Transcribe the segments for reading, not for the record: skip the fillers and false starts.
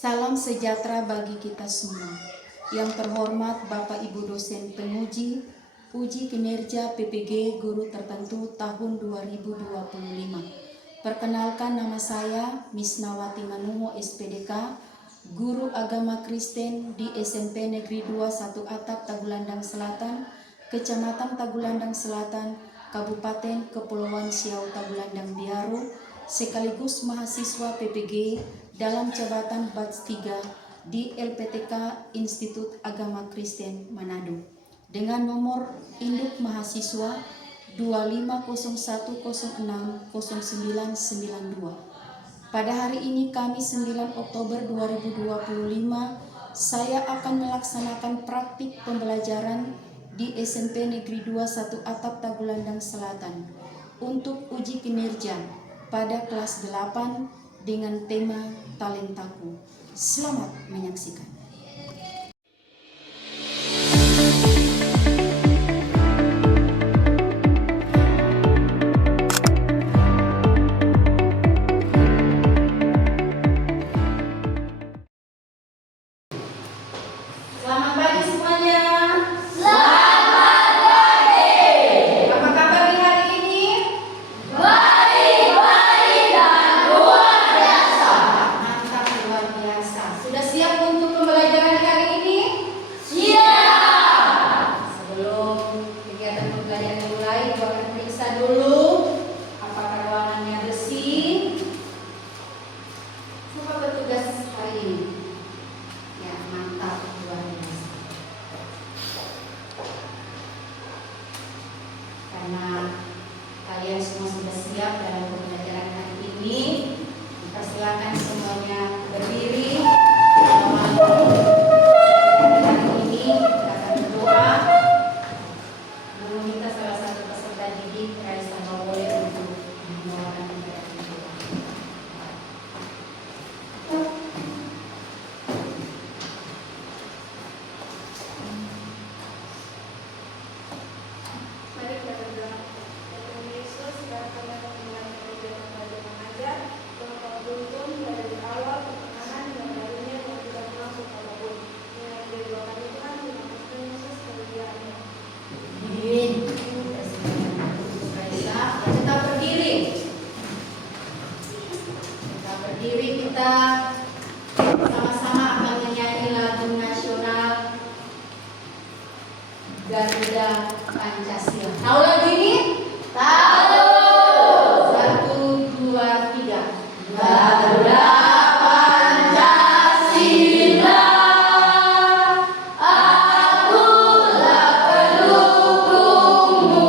Salam sejahtera bagi kita semua. Yang terhormat Bapak Ibu dosen penguji, uji kinerja PPG guru tertentu tahun 2025. Perkenalkan, nama saya Miss Nawati Manumo SPDK, guru agama Kristen di SMP Negeri 2 1 Atap Tagulandang Selatan, Kecamatan Tagulandang Selatan, Kabupaten Kepulauan Siau Tagulandang Biaro, sekaligus mahasiswa PPG dalam jabatan batch 3 di LPTK Institut Agama Kristen Manado dengan nomor induk mahasiswa 2501060992. Pada hari ini Kamis 9 Oktober 2025, saya akan melaksanakan praktik pembelajaran di SMP Negeri 2 1 Atap Tagulandang Selatan untuk uji kinerja pada kelas 8 dengan tema talentaku. Selamat menyaksikan. Selamat pagi semuanya. Selamat pagi. Apa kabar di hari ini? Baik dan luar biasa. Mantap, luar biasa. Sudah siap untuk pembelajaran hari ini? Siap. Sebelum kegiatan pembelajaran dimulai, gua akan periksa dulu apakah ruangannya bersih. Siapa bertugas hari ini? Ya, mantap, luar biasa. Karena kalian semua sudah siap dalam pembelajaran hari ini, dipersilakan semuanya berdiri. Hari ini kita akan berdoa. Guru minta salah satu peserta didik, Raisa Bawole, untuk membawakan pembelajaran doa. Mari kita berdoa. Ya Tuhan Yesus, sekarang kami akan memulai kegiatan belajar mengajar. Tolong kau tuntun dari awal pertengahan dan akhirnya yang tidak berlangsung apapun. Yang didoakan Tuhan, terima kasih Tuhan Yesus, kemuliaan-Nya. Amin. Raisa, kita berdiri. Kita berdiri, kita sama-sama akan menyanyi lagu nasional Garuda Pancasila. Tahu lagu ini? Tahu. 1, 2, 3. Garuda Pancasila, akulah pendukungmu.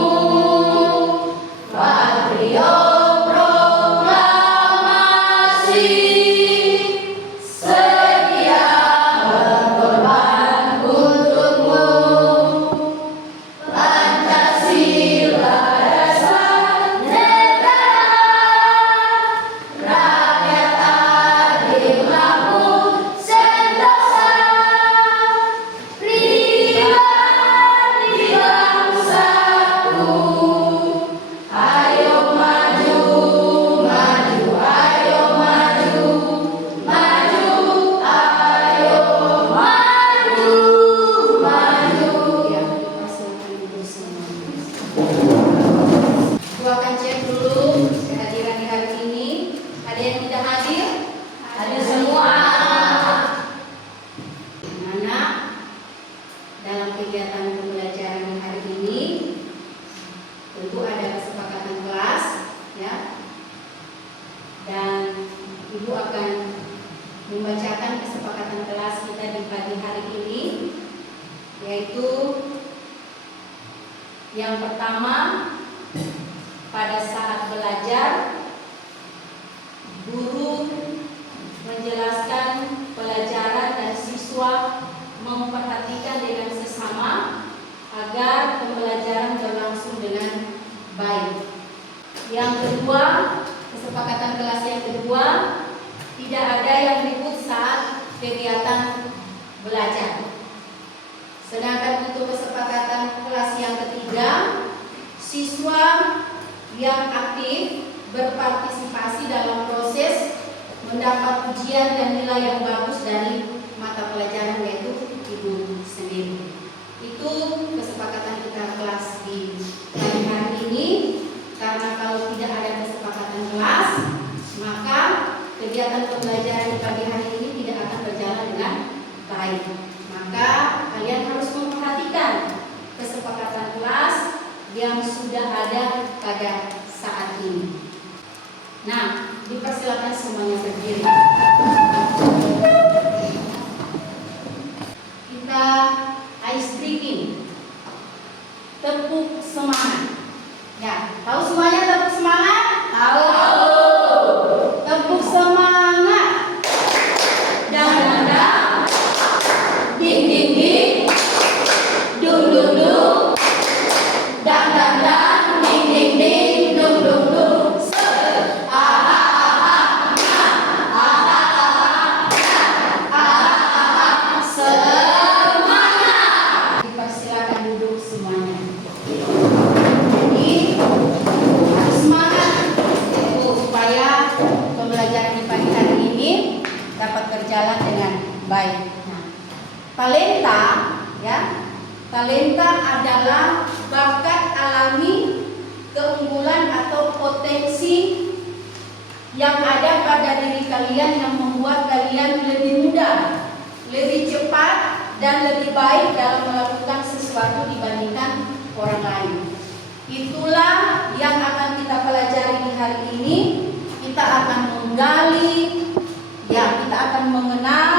Patriot proklamasi, sedia berkorban untukmu. Pancasila dasar negara, rakyat adil makmur sentosa, pribadi bangsaku. Ayo maju, maju, ayo maju, maju, ayo maju, maju. Ya, persilakan duduk semuanya. Gua akan cek dulu kehadiran di hari ini. Ada yang tidak hadir? Ada semua. Mana dalam kegiatan pembelajaran di hari ini tentu ada kesepakatan kelas, ya. Dan Ibu akan membacakan kesepakatan kelas kita di pagi hari ini, yaitu yang pertama, pada saat belajar guru menjelaskan pelajaran dan siswa memperhatikan dengan sesama agar pembelajaran berlangsung dengan baik. Yang kedua, kesepakatan kelas yang kedua, tidak ada yang ribut saat kegiatan belajar. Sedangkan untuk kesepakatan kelas yang ketiga, siswa yang aktif berpartisipasi dalam proses mendapat pujian dan nilai yang bagus dari mata pelajaran yaitu Ibu sendiri. Itu kesepakatan kita kelas di pagi hari ini. Karena kalau tidak ada kesepakatan kelas, maka kegiatan pembelajaran di pagi hari ini tidak akan berjalan dengan baik. Maka kalian harus memperhatikan kesepakatan kelas yang sudah ada pada saat ini. Nah, dipersilakan semuanya berdiri. Kita ice breaking, tepuk semangat. Ya, tahu semuanya tepuk semangat? Tahu. Tepuk semangat. Dang dang dang. Ding ding ding. Dung dung dung. Dang dang dang. Ding ding ding. Dung dung dung. Berjalan dengan baik. Nah, talenta, ya, talenta adalah bakat alami, keunggulan atau potensi yang ada pada diri kalian yang membuat kalian lebih mudah, lebih cepat, dan lebih baik dalam melakukan sesuatu dibandingkan orang lain. Itulah yang akan kita pelajari di hari ini. Kita akan menggali, ya, kita akan mengenal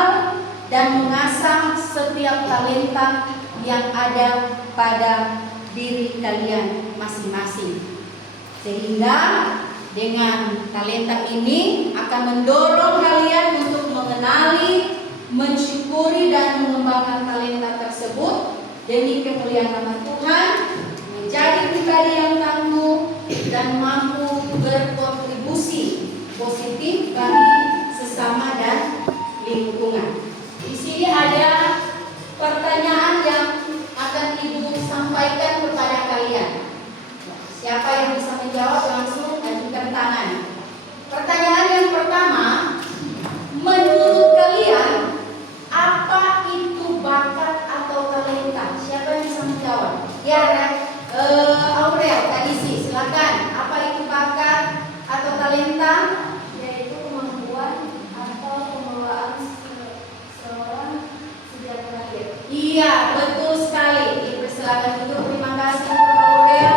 dan mengasah setiap talenta yang ada pada diri kalian masing-masing. Sehingga dengan talenta ini akan mendorong kalian untuk mengenali, mensyukuri dan mengembangkan talenta tersebut demi kemuliaan nama Tuhan, menjadi pribadi yang tangguh dan mampu berkontribusi positif bagi sesama dan lingkungan. Di sini ada pertanyaan yang akan Ibu sampaikan kepada kalian. Siapa yang bisa menjawab langsung ajukan tangan. Pertanyaan yang pertama, menurut kalian apa itu bakat atau talenta? Siapa yang bisa menjawab? Ya, Aurel, Kak Isi, silakan. Apa itu bakat atau talenta? Yaitu kemampuan atau pembawaan seorang sejak lahir. Iya, betul sekali. Dipersilakan duduk. Terima kasih untuk Aurel.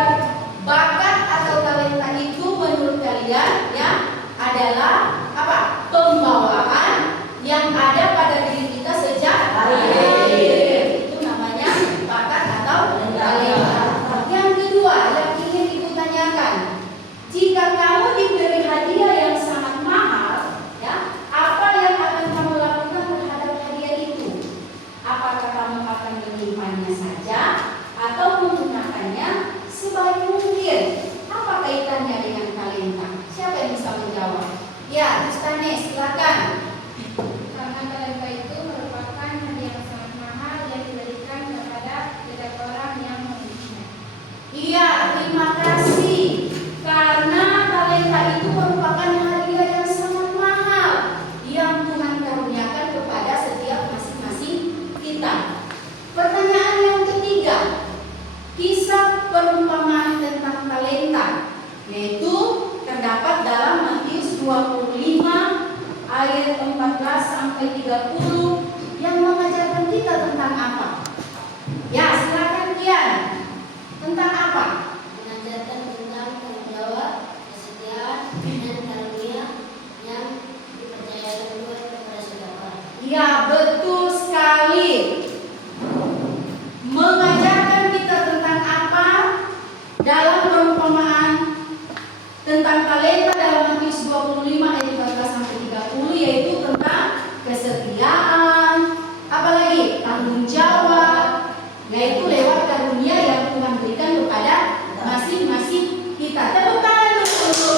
Bakat atau talenta itu menurut kalian, ya, adalah apa? Pembawaan yang ada pada diri kita sejak lahir. Itu namanya bakat atau talenta. Yang kedua yang ingin Ibu tanyakan, jika kamu diberi hadiah yang sangat mahal, ya, apa yang akan kamu lakukan terhadap hadiah itu? Apakah kamu akan menyimpannya saja atau menggunakannya sebaik mungkin? Apa kaitannya dengan talenta? Siapa yang bisa menjawab? Ya, Ustane, silakan. Karena talenta itu merupakan hadiah yang sangat mahal yang diberikan kepada beberapa orang yang memilikinya. Iya, terima kasih. Karena talenta itu merupakan hadiah yang sangat mahal yang Tuhan karuniakan kepada setiap masing-masing kita. Pertanyaan yang ketiga, kisah perumpamaan tentang talenta, yaitu terdapat dalam Matius 25 ayat 14 sampai 30 yang mengajarkan kita tentang apa? Ya, silakan Kian. Tentang apa? Mengajarkan tentang tanggung jawab, kesetiaan, dan karunia yang dipercayakan Tuhan kepada setiap orang. Ya, betul sekali. Mengajarkan kita tentang apa? Dalam perumpamaan tentang talenta dalam Matius 25 ayat 14 sampai 30, yaitu tentang kesetiaan, apalagi tanggung jawab, yaitu lewat karunia yang Tuhan berikan kepada masing-masing kita. Tepuk tangan dulu untuk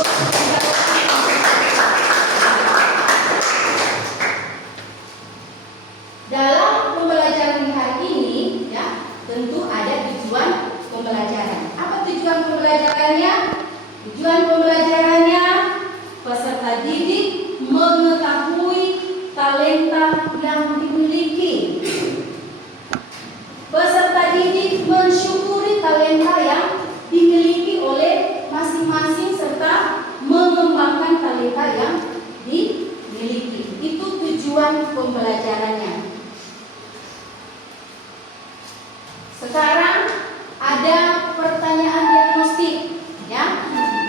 dalam pembelajaran di hari ini, ya, tentu ada tujuan pembelajaran. Apa tujuan pembelajarannya? Tujuan pembelajarannya peserta didik mengetahui yang dimiliki. Peserta didik mensyukuri talenta yang dimiliki oleh masing-masing serta mengembangkan talenta yang dimiliki. Itu tujuan pembelajarannya. Sekarang ada pertanyaan diagnostik ya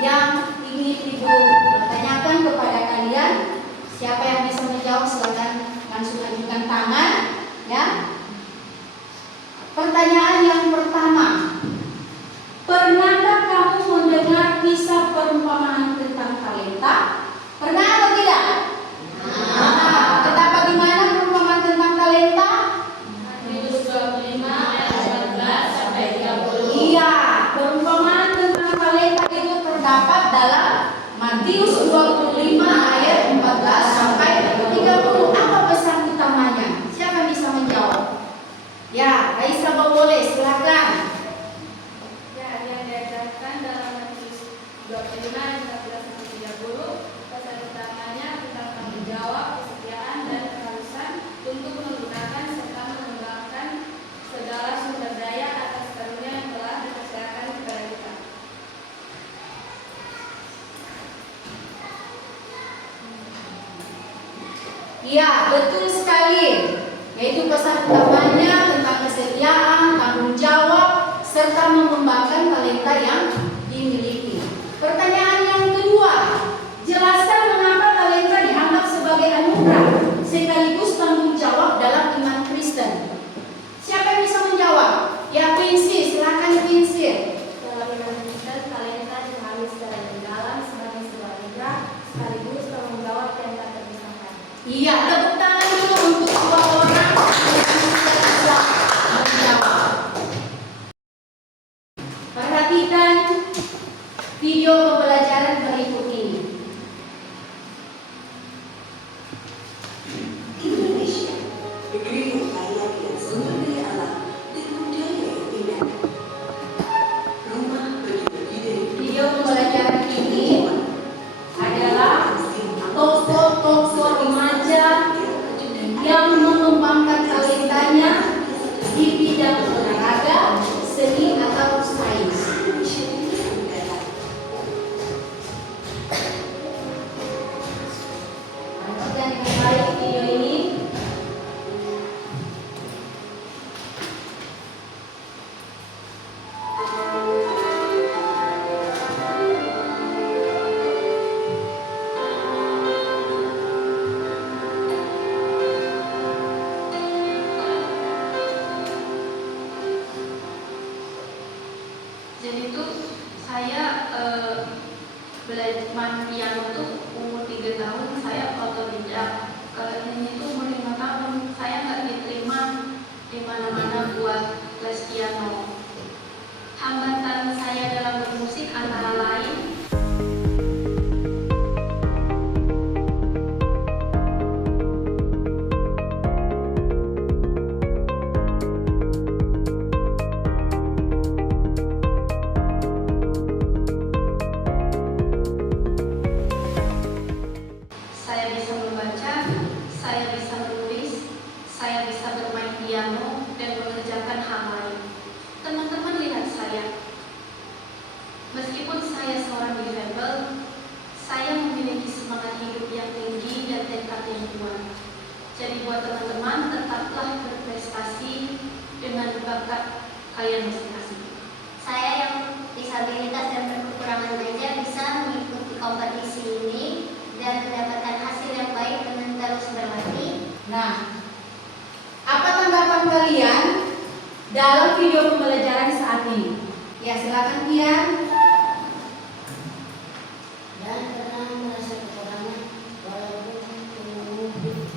yang ingin Ibu tanyakan kepada kalian. Siapa yang bisa menjawab silakan langsung ajukan tangan ya. Pertanyaan yang pertama, pernahkah kamu mendengar kisah perumpamaan tentang talenta? Pernah atau tidak? Nah, tentang bagaimana perumpamaan tentang talenta? Matius 25 ayat 14 sampai 30. Iya, perumpamaan tentang talenta itu terdapat dalam Matius 25 ayat 14 sampai 30. Apa pesan utamanya? Siapa yang bisa menjawab? Ya, Raisa boleh, silakan. Ya, yang diajarkan dalam Matius 25 ayat 14 sampai 30, pesan utamanya tentang tanggung jawab, kesetiaan dan keharusan untuk menggunakan serta mengembangkan segala sumber daya atas karunia yang telah dipercayakan kepada kita. Iya, betul sekali. Yaitu pesan utamanya tentang kesetiaan, tanggung jawab, serta mengembangkan talenta yang dimiliki. Pertanyaan yang kedua, jelaskan mengapa talenta dianggap sebagai anugerah sekaligus tanggung jawab dalam iman Kristen. Siapa yang bisa menjawab? Ya, Quincy, silakan Quincy. Dalam iman Kristen, talenta dipahami secara mendalam sebagai sebuah anugerah sekaligus tanggung jawab yang tak terpisahkan. Iya, tepuk tangan dulu untuk dua orang yang bisa menjawab. Perhatikan video pembelajaran berikut ini. Indonesia, negeri yang kaya dengan sumber daya alam dan budaya yang indah. Rumah bagi dari Video pembelajaran ini adalah tokoh-tokoh remaja yang mengembangkan talentanya di bidang olahraga, seni atau sains. Indonesia ini negara. Perhatikan dengan baik video ini. Jadi itu saya belajar main piano tuh umur 3 tahun, saya otodidak. Kalau ini tuh umur 5 tahun, saya nggak diterima di mana-mana buat les piano. Hambatan saya dalam bermusik antara lain saya bisa membaca, saya bisa menulis, saya bisa bermain piano dan mengerjakan hal lain. Teman-teman lihat saya. Meskipun saya seorang difabel, saya memiliki semangat hidup yang tinggi dan tekad yang kuat. Jadi buat teman-teman, tetaplah berprestasi dengan bakat kalian masing-masing. Saya yang disabilitas dan berkekurangan aja bisa mengikuti kompetisi ini dan mendapatkan hasil yang baik dengan terus berlatih. Nah, apa tanggapan kalian dalam video pembelajaran saat ini? Ya, silakan Kian. Dan pernah merasa kekurangan walaupun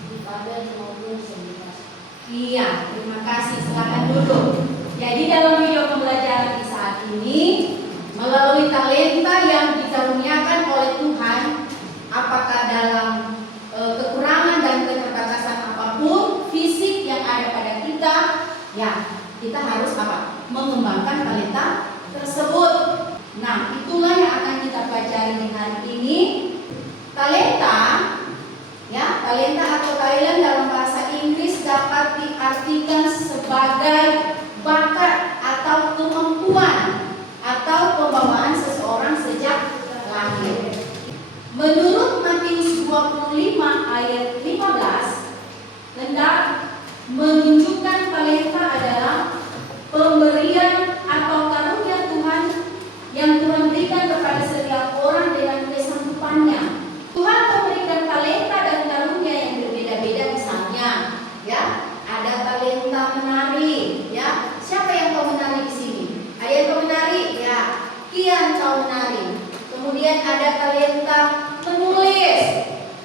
difabel maupun disabilitas. Iya, terima kasih. Silakan duduk. Jadi dalam video pembelajaran di saat ini, melalui talenta yang dikaruniakan oleh Tuhan, apakah dalam kekurangan dan keterbatasan apapun fisik yang ada pada kita, ya kita harus apa? Mengembangkan talenta tersebut. Nah, itulah yang akan kita pelajari di hari ini. Talenta, ya, talenta atau talent dalam bahasa Inggris sebagai bakat atau kemampuan atau pembawaan seseorang sejak lahir. Menurut Matius 25 ayat 15, hendak menunjukkan talenta adalah pemberian atau karunia Tuhan yang Tuhan berikan kepada setiap orang dengan kesanggupannya. Tuhan memberikan talenta dan karunia yang berbeda-beda, misalnya, ya, ada talenta menari, ya. Siapa yang tahu menari di sini? Ada yang tahu menari? Ya, Kian tahu menari. Kemudian ada talenta menulis,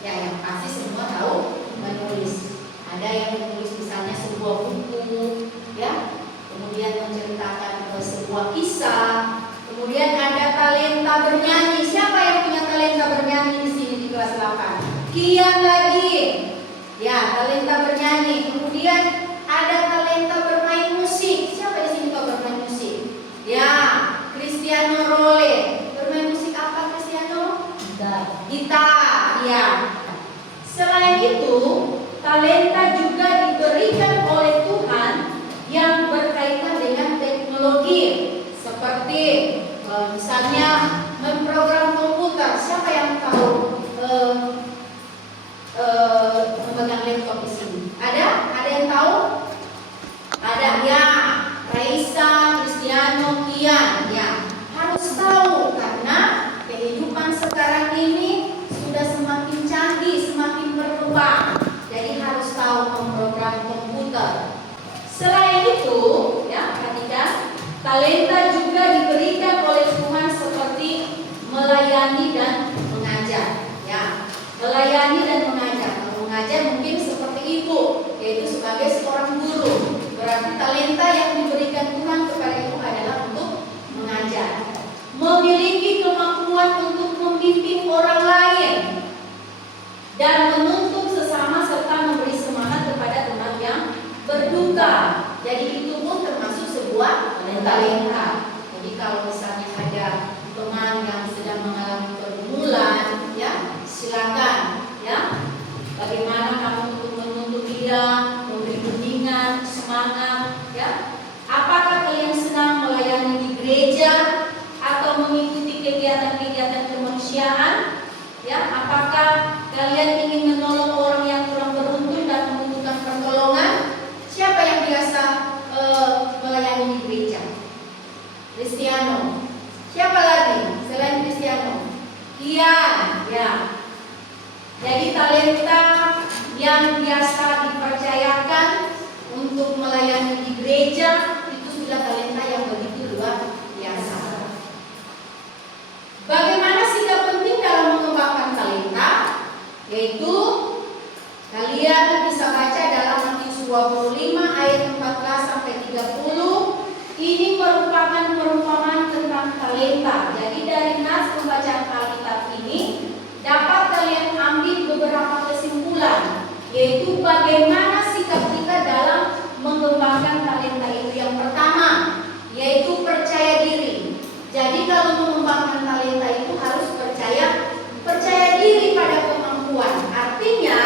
ya, yang pasti semua tahu menulis. Ada yang menulis misalnya sebuah buku, ya, kemudian menceritakan sebuah kisah. Kemudian ada talenta bernyanyi. Siapa yang punya talenta bernyanyi di sini di kelas 8? Kian lagi, ya, talenta bernyanyi. Kemudian ada talenta bermain musik. Siapa di sini tahu bermain musik? Ya, Cristiano Role. Bermain musik apa Cristiano? Gitar, ya. Selain itu, talenta juga diberikan oleh Tuhan yang berkaitan dengan teknologi, seperti misalnya memprogram komputer. Siapa yang tahu memegang laptop di sini? Ada yang tahu? Ada, ya. Raisa, Cristiano, Kian, ya. Harus tahu karena kehidupan sekarang ini sudah semakin canggih, semakin berkembang. Jadi harus tahu memprogram komputer. Selain itu, ya, perhatikan, talenta juga diberikan oleh Tuhan seperti melayani dan mengajar, ya. Melayani dan mengajar. Mengajar mungkin seperti ibu, yaitu sebagai seorang guru. Berarti talenta yang diberikan Tuhan kepada ibu adalah untuk mengajar. Memiliki kemampuan untuk membimbing orang lain dan menuntun sesama serta memberi semangat kepada teman yang berduka. Jadi itu pun termasuk sebuah talenta. Jadi kalau misalnya ada teman yang sedang mengalami pergumulan, ya, silakan, ya. Bagaimana kamu untuk menuntun dia, memberi bimbingan, semangat, ya. Apakah kalian senang melayani di gereja atau mengikuti kegiatan-kegiatan kemanusiaan? Ya, apakah kalian ingin menolong orang yang kurang beruntung dan membutuhkan pertolongan? Siapa yang biasa melayani di gereja? Cristiano. Siapa lagi selain Cristiano? Kian, ya. Jadi talenta yang biasa dipercayakan untuk melayani di gereja itu sudah talenta yang begitu luar biasa. Bagaimana sikap penting dalam mengembangkan talenta? Yaitu kalian bisa baca dalam Matius 25 ayat 14 sampai 30. Ini merupakan perumpamaan tentang talenta. Jadi dari nas pembacaan Alkitab ini dapat kalian ambil beberapa kesimpulan, yaitu bagaimana sikap kita dalam mengembangkan talenta itu. Yang pertama, yaitu percaya diri. Jadi kalau mengembangkan talenta itu harus percaya diri pada kemampuan. Artinya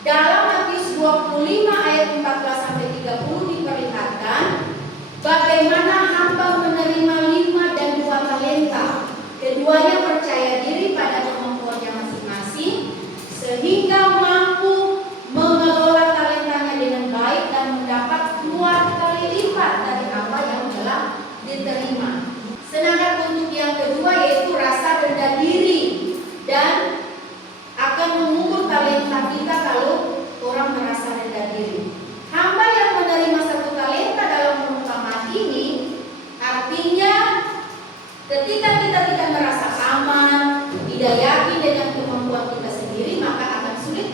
dalam Matius 25 ayat 14 sampai 30 diperlihatkan bagaimana hamba menerima 5 dan 2 talenta. Keduanya percaya diri pada kemampuannya masing-masing sehingga mampu mengelola talentanya dengan baik dan mendapat 2 kali lipat dari apa yang telah diterima. Sedangkan untuk yang kedua yaitu rasa rendah diri dan akan mengukur talenta kita kalau orang merasa rendah diri. Hamba yang menerima 1 talenta dalam perumpamaan ini artinya ketika kita tidak merasa aman, tidak yakin dengan kemampuan kita sendiri, maka akan sulit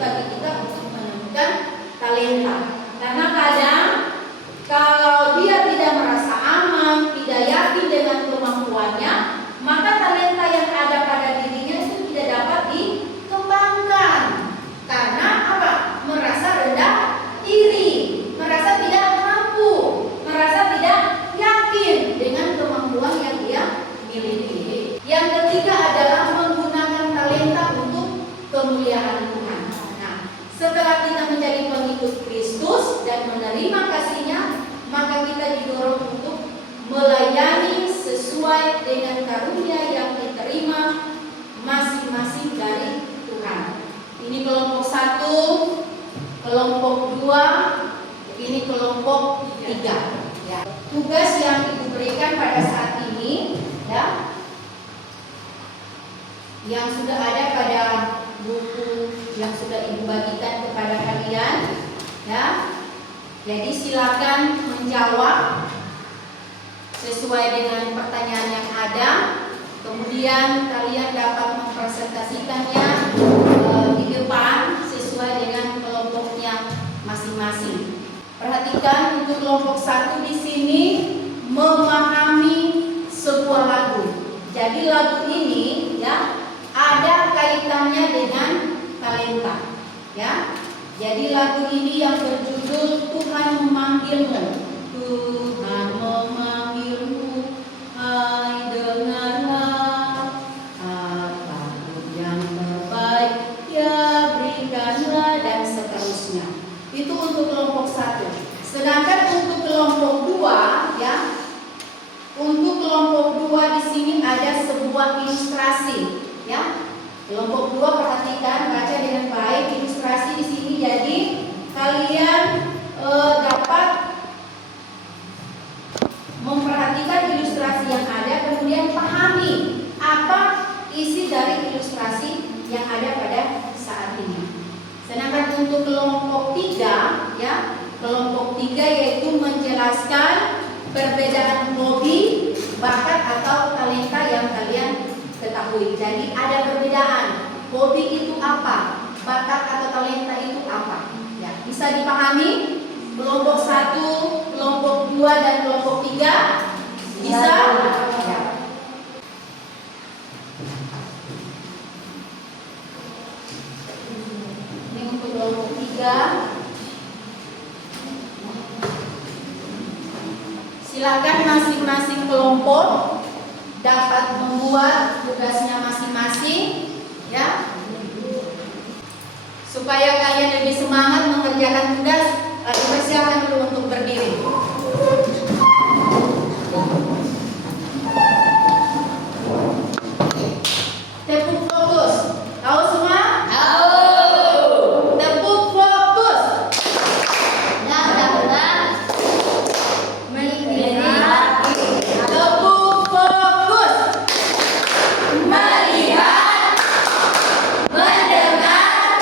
kelompok 2, ini kelompok 3. Ya. Tugas yang Ibu berikan pada saat ini, ya, yang sudah ada pada buku yang sudah Ibu bagikan kepada kalian, ya. Jadi silakan menjawab sesuai dengan pertanyaan yang ada. Kemudian kalian dapat mempresentasikannya di depan sesuai dengan kelompoknya masing-masing. Perhatikan untuk kelompok 1 di sini memahami sebuah lagu. Jadi lagu ini, ya, ada kaitannya dengan talenta, ya. Jadi lagu ini yang berjudul Tuhan Memanggilmu. Tuhan memanggilmu, hai dengarlah, apapun yang terbaik ya berikanlah, dan seterusnya. Itu untuk kelompok 1. Sedangkan untuk kelompok 2, ya, untuk kelompok 2 di sini ada sebuah ilustrasi, ya. Kelompok 2 perhatikan, baca dengan baik ilustrasi di sini. Jadi kalian dapat memperhatikan ilustrasi yang ada, kemudian pahami apa isi dari ilustrasi yang ada pada saat ini. Sedangkan untuk kelompok 3, ya, kelompok 3 yaitu menjelaskan perbedaan hobi, bakat atau talenta yang kalian ketahui. Jadi ada perbedaan. Hobi itu apa? Bakat atau talenta itu apa? Ya, bisa dipahami? Kelompok 1, kelompok 2 dan kelompok 3 bisa? Ya. Ini untuk kelompok 3. Silakan masing-masing kelompok dapat membuat tugasnya masing-masing, ya, supaya kalian lebih semangat mengerjakan tugas. Dipersiapkan dulu untuk berdiri. Tepuk fokus. Tahu semua? Tahu. Tepuk fokus. Melihat. Tepuk fokus. Melihat. Mendengar.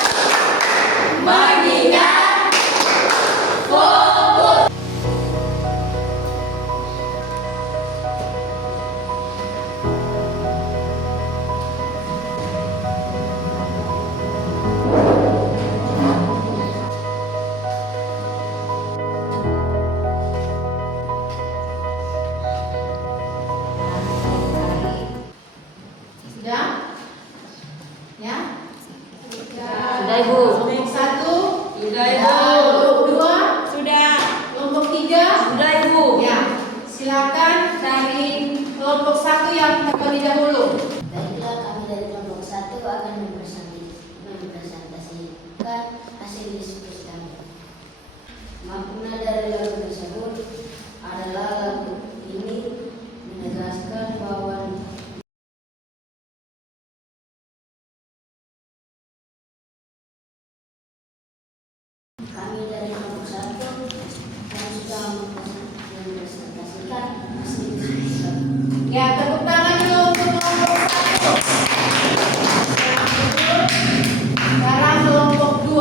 Mengingat. Fokus. Sudah? Ya? Sudah, Ibu. Kelompok 1? Sudah, Ibu. Kelompok 2? Sudah. Kelompok 3? Sudah, Ibu. Ya, silakan dari kelompok 1 yang terlebih dahulu. Baiklah, kami dari kelompok 1 akan mempresentasikan hasil diskusi kami. Makna dari lagu tersebut adalah lagu ini menegaskan bahwa kami dari kelompok 1 kami sudah mempresentasikan hasil diskusi kami. Ya, tepuk tangan dulu untuk kelompok 1. Sekarang kelompok 2.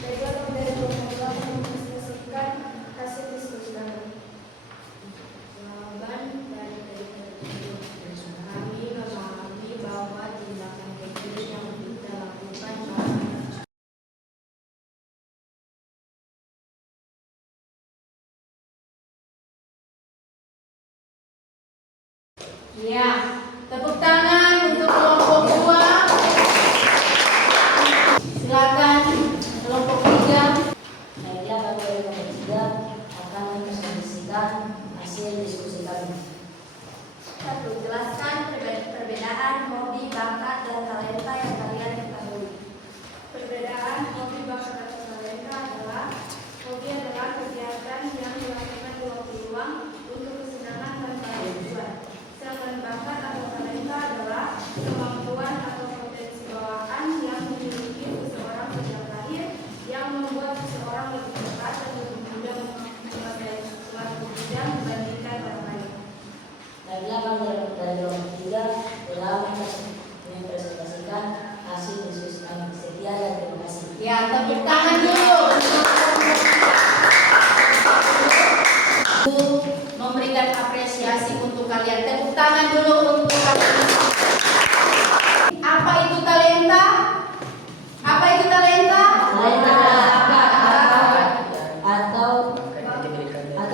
Baiklah, kami dari kelompok 2 akan mempresentasikan hasil diskusi kami. Jawaban dari berita tersebut, kami memahami bahwa tindakan kecil yang kita lakukan Ya, tepuk tangan untuk kelompok 2. Silakan kelompok 3. Baiklah, kami dari kelompok 3 akan mempresentasikan hasil diskusi kami. 1. Jelaskan perbedaan hobi, bakat, dan talenta yang kalian ketahui. Perbedaan hobi, bakat, atau talenta adalah hobi adalah kegiatan yang dilakukan di waktu luang untuk kesenangan tanpa tujuan. Sedangkan bakat atau talenta adalah kemampuan atau potensi bawaan yang dimiliki seseorang sejak Ya, tepuk tangan dulu. Memberikan apresiasi untuk kalian. Tepuk tangan dulu untuk kalian. Apa itu talenta? Apa itu talenta? Talenta atau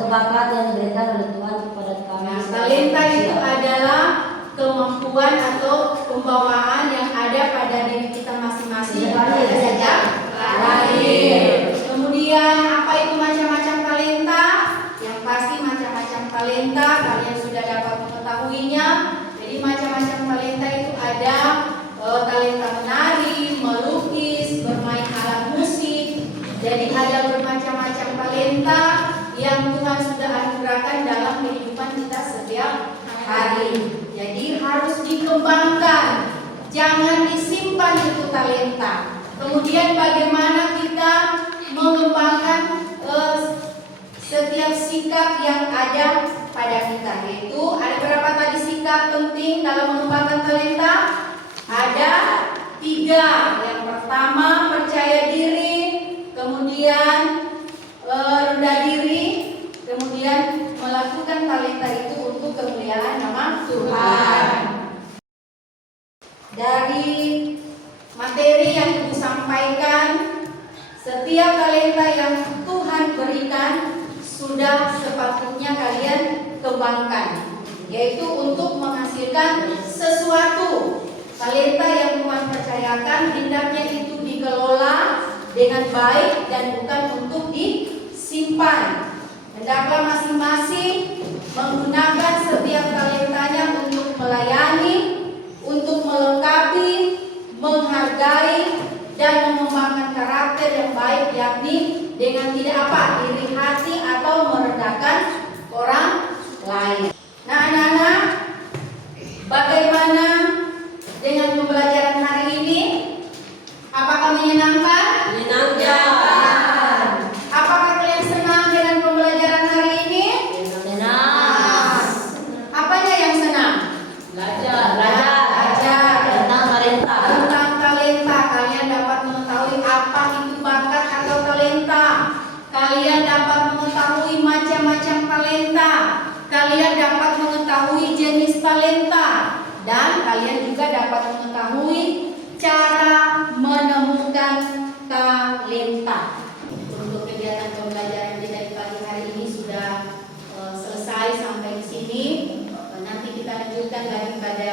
bakat yang diberikan oleh Tuhan kepada kami. Nah, talenta itu adalah kemampuan atau pembawaan yang ada pada diri kita masing-masing pada sejak lahir. Kemudian apa itu macam-macam talenta? Yang pasti macam-macam talenta kalian sudah dapat mengetahuinya. Jadi macam-macam talenta itu ada talenta menari, melukis, bermain alat musik. Jadi ada bermacam-macam talenta yang Tuhan sudah anugerahkan dalam kehidupan kita setiap hari. Jadi harus dikembangkan, jangan disimpan itu talenta. Kemudian bagaimana kita mengembangkan setiap sikap yang ada pada kita. Yaitu ada berapa tadi sikap penting dalam mengembangkan talenta? Ada 3. Yang pertama percaya diri, kemudian rendah diri, kemudian melakukan talenta itu untuk kemuliaan nama Tuhan. Dari materi yang Ibu sampaikan, setiap talenta yang Tuhan berikan sudah sepatutnya kalian kembangkan, yaitu untuk menghasilkan sesuatu. Talenta yang Tuhan percayakan hendaknya itu dikelola dengan baik dan bukan untuk disimpan. Hendaklah masing-masing menggunakan setiap talentanya untuk melayani, untuk melengkapi, menghargai, dan mengembangkan karakter yang baik, yakni dengan tidak apa, iri hati atau merendahkan orang lain. Nah, anak-anak, bagaimana dengan pembelajaran hari ini? Apakah menyenangkan? Menyenangkan. Apakah kalian senang dengan pembelajaran hari ini? Senang. Apanya yang senang? Belajar Tentang talenta. tentang talenta. Kalian dapat mengetahui apa itu bakat atau talenta. Kalian dapat mengetahui macam-macam talenta. Kalian dapat mengetahui jenis talenta. Dan kalian juga dapat mengetahui cara menemukan talenta. Untuk kegiatan pembelajaran kita di pagi hari ini sudah selesai sampai di sini. Nanti kita lanjutkan lagi pada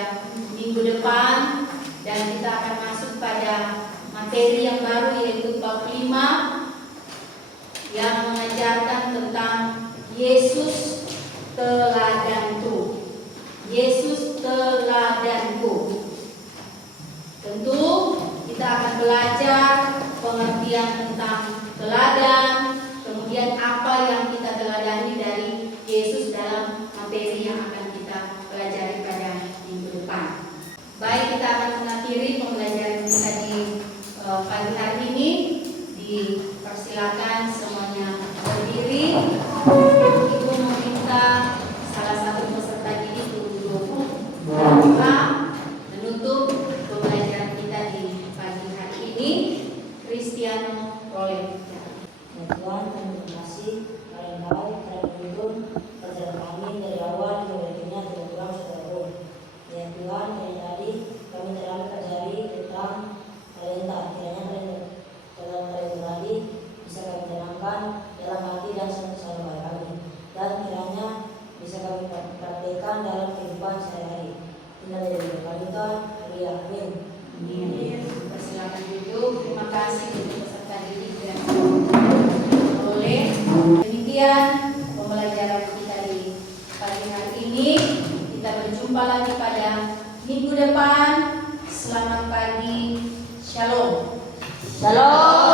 minggu depan dan kita akan masuk pada materi yang baru, yaitu bab 5 yang mengajarkan tentang Yesus teladanku. Yesus teladanku. Tentu kita akan belajar pengertian tentang teladan, kemudian apa yang kita teladani dari Yesus dalam materi yang akan kita pelajari pada minggu depan. Baik, kita akan mengakhiri pembelajaran kita di pagi hari ini. Dipersilakan semuanya berdiri. Ibu meminta salah satu peserta didik untuk berdoa menutup pembelajaran kita di pagi hari ini. Cristiano Rolling. Ya Tuhan, terima kasih karena Engkau telah menuntun perjalanan kami dari awal hingga akhirnya tidak kurang setahun. Ya Tuhan, dari tadi kami telah pelajari tentang talenta. Kiranya talenta tadi bisa kami tanamkan dalam hati dan sehari-hari kami, dan kiranya bisa kami praktekkan dalam kehidupan sehari-hari. Inilah dari Tuhan, amin. Persilakan duduk. Terima kasih untuk peserta didik yang boleh. Demikian pembelajaran kita di pagi hari ini. Kita berjumpa lagi pada minggu depan. Selamat pagi. Shalom. Shalom.